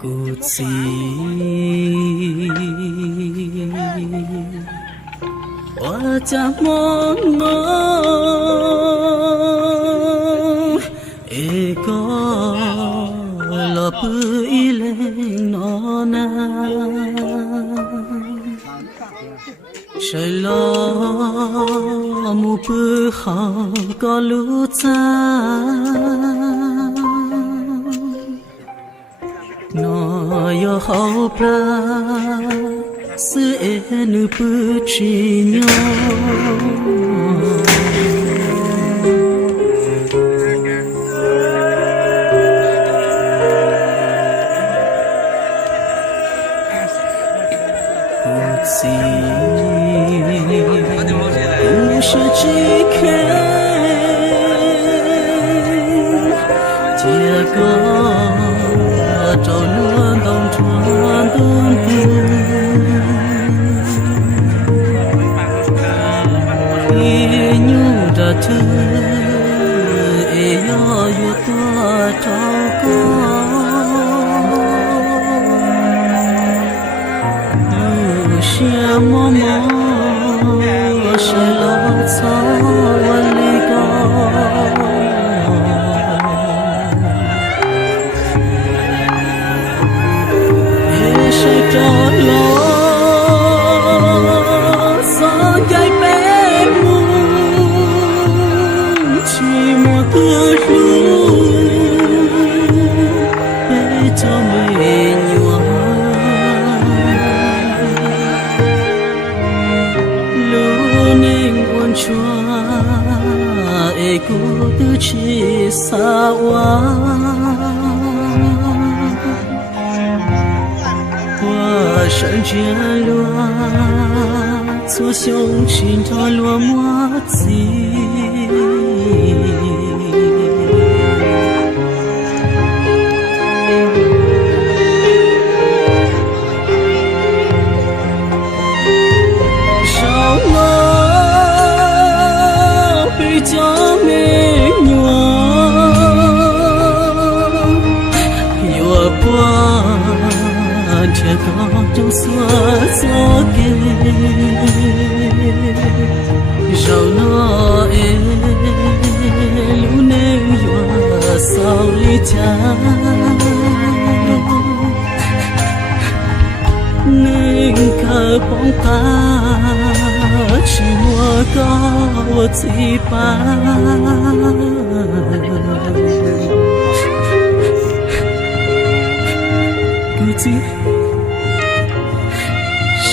故事，我家梦梦，一个老不一类诺那，谁老木不好个路子。nó yo hậu pra sự enu pu chi nhau si u shi chi khen chia có trâu luôn đông chuan đơn khi nhu ra chư e yo yo tua trâu con lu xia mò mò sẽ lo cho li con sẽ tròn lo gió dây bé mù chỉ một thứ lu để cho mình nhua lu nên buồn chua e cô tư chỉ xa quá山间落，左胸心头落寞子。少我比较美女，有我。且高中所做给，少那路能越少离家，能可碰把去莫高我嘴巴。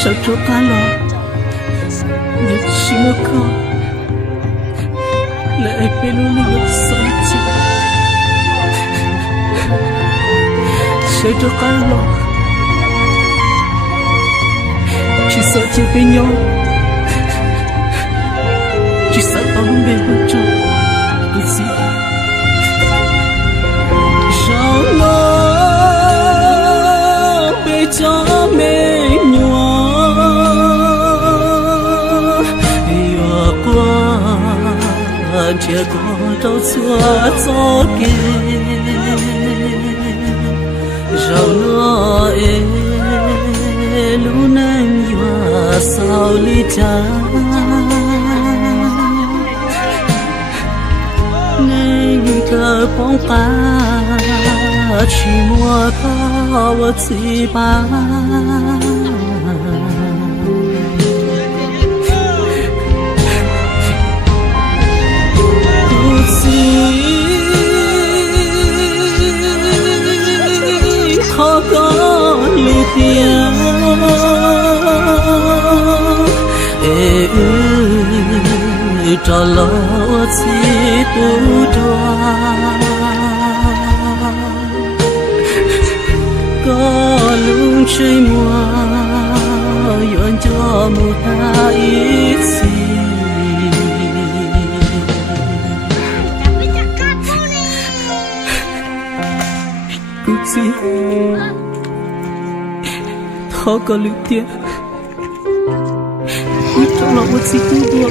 sao cho cá lò nhật chỉ một co lại bên luôn nhật soi chỉ sao cho cá lò chỉ sợ chia bên nhau chỉ sợ ông bên hôn cho cứ gì sao nó bị cho mình nhua chia có trâu xua gió kia rau nó lu nang yua sao li cha nên cơ bóng pa chỉ mua có chỉ ba khó có lưu tiếng trò lo chỉ tu đoa có lúc chơi mùa yon cho một ta ít gì gì khó có lưu tiếng trong lòng một gì tu đua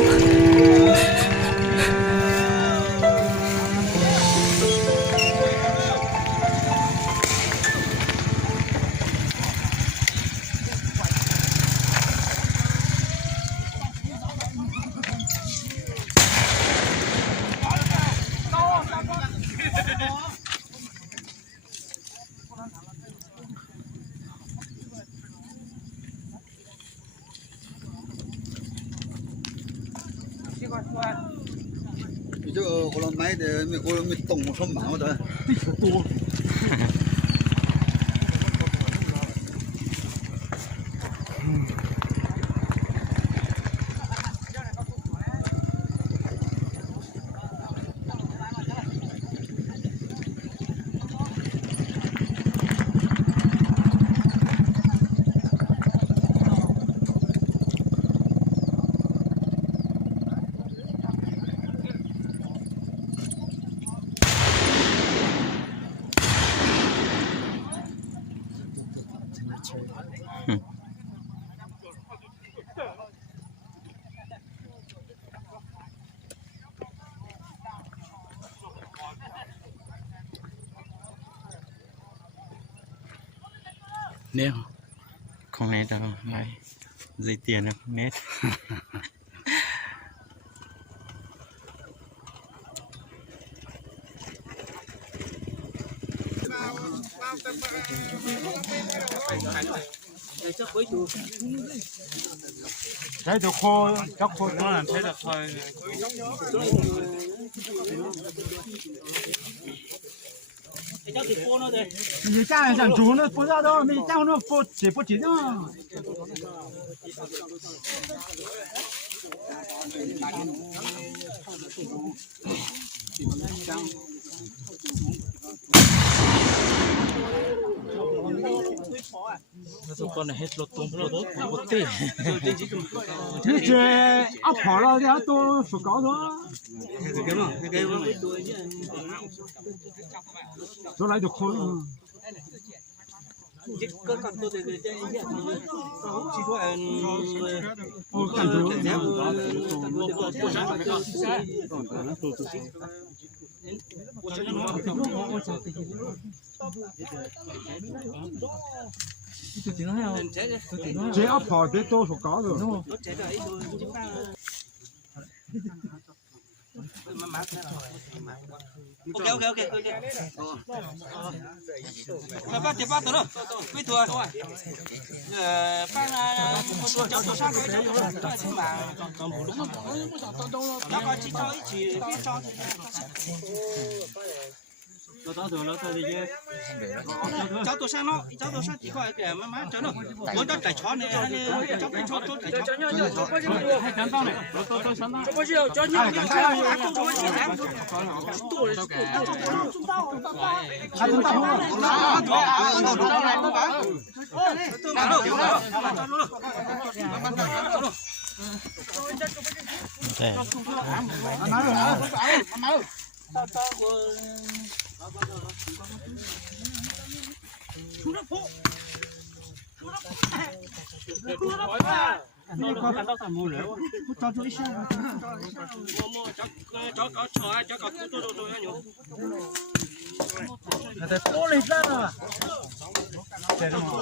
就我那买的，我没懂我说忙的。多。Nét không nét đâu lại dây tiền đâu không nét. Thấy được khô, chắc khô nó làm thấy được thôi.你这样想煮呢，不知道的，你这样那不解不解的。Số con này hết lột tung lột tốt tê. Như thế áp跑了，然后都手搞的。都来就可以了。Có con tôi thì chỉ có我看着。这要跑得多手搞的。ok. Bắt tiếp bắt tới rồi. Quý thừa. Bắt cho tôi sang cái mà còn đủ đúng không? Nó có chỉ cho chỉ biết cho. Nó thừa nó thôi chứ. Cháu tôi sang chỉ có cái má cho nó. Muốn đất cải chó này cháu cải chó tốt cải chó. Hay cắn tao này. Tôi sẵn đó. cho nhau Nó có tao mua nữa. Cho tôi xem. Cháu có tôi nhổ. Để to lên ra rồi. Để nó.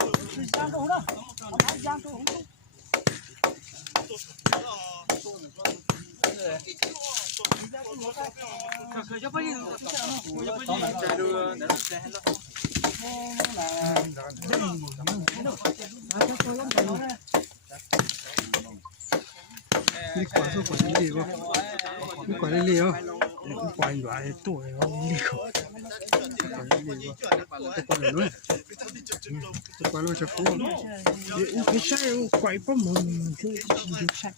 Đi quả số quả đi liều, đi quả đi liều, quả loại tuổi không liều, quả luôn, quả luôn cho phun, cái sai quậy có mồm chứ gì sai.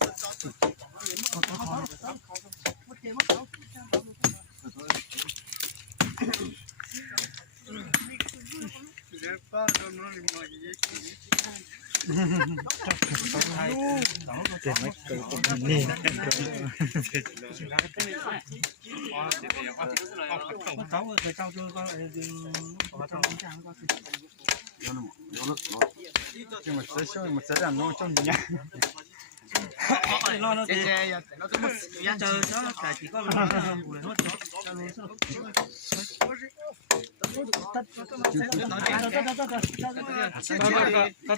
Nhưng mà sẽ làm nó trong nhà. Nó chờ nó cả chỉ có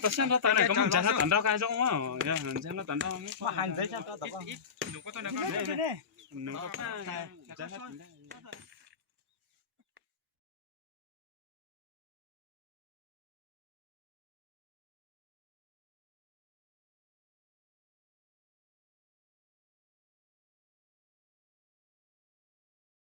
tao xem nó tay này có mình chả tận đâu cái giống á, xem nó tận đâu. Mà hành đấy cho tao tập. Đừng có tao này có. Đừng có chả